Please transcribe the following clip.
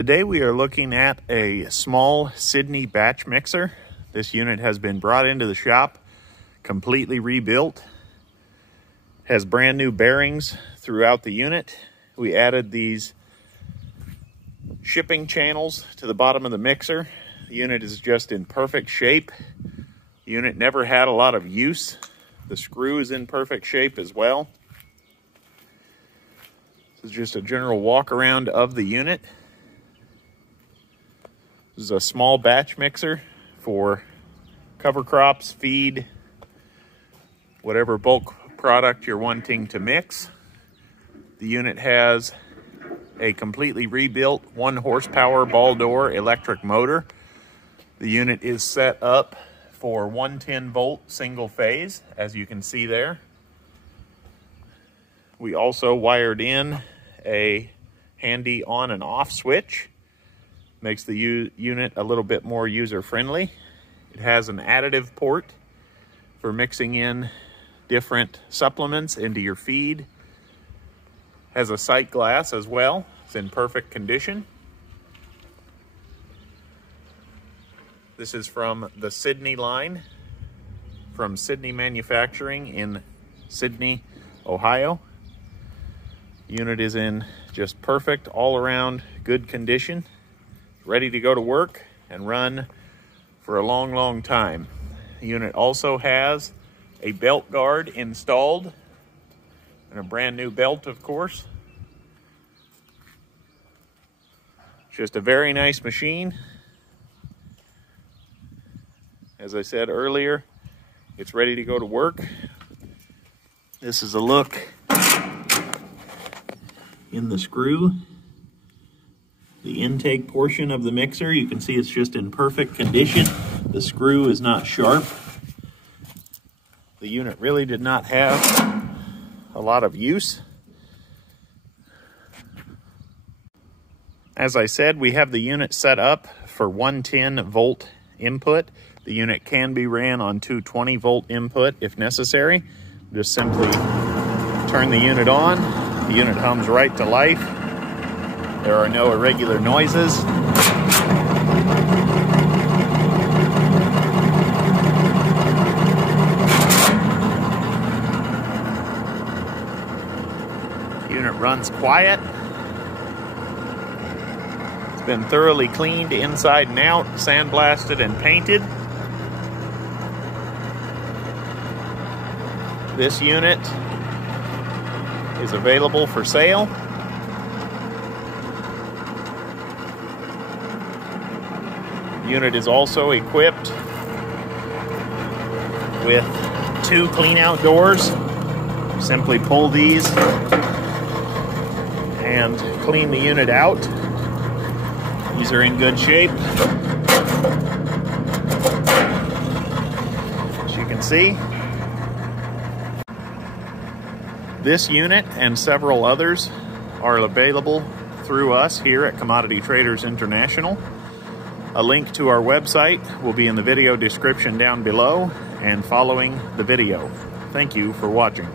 Today we are looking at a small Sidney batch mixer. This unit has been brought into the shop, completely rebuilt, has brand new bearings throughout the unit. We added these shipping channels to the bottom of the mixer. The unit is just in perfect shape. The unit never had a lot of use. The screw is in perfect shape as well. This is just a general walk around of the unit. This is a small batch mixer for cover crops, feed, whatever bulk product you're wanting to mix. The unit has a completely rebuilt 1 horsepower ball door electric motor. The unit is set up for 110 volt single phase, as you can see there. We also wired in a handy on and off switch. Makes the unit a little bit more user-friendly. It has an additive port for mixing in different supplements into your feed. Has a sight glass as well. It's in perfect condition. This is from the Sidney line, from Sidney Manufacturing in Sidney, Ohio. The unit is in just perfect, all-around good condition. Ready to go to work and run for a long, long time. The unit also has a belt guard installed and a brand new belt, of course. Just a very nice machine. As I said earlier, it's ready to go to work. This is a look in the screw. The intake portion of the mixer, you can see it's just in perfect condition. The screw is not sharp. The unit really did not have a lot of use. As I said, we have the unit set up for 110 volt input. The unit can be ran on 220 volt input if necessary. Just simply turn the unit on. The unit hums right to life. There are no irregular noises. The unit runs quiet. It's been thoroughly cleaned inside and out, sandblasted and painted. This unit is available for sale. The unit is also equipped with 2 clean out doors. Simply pull these and clean the unit out. These are in good shape, as you can see. This unit and several others are available through us here at Commodity Traders International. A link to our website will be in the video description down below and following the video. Thank you for watching.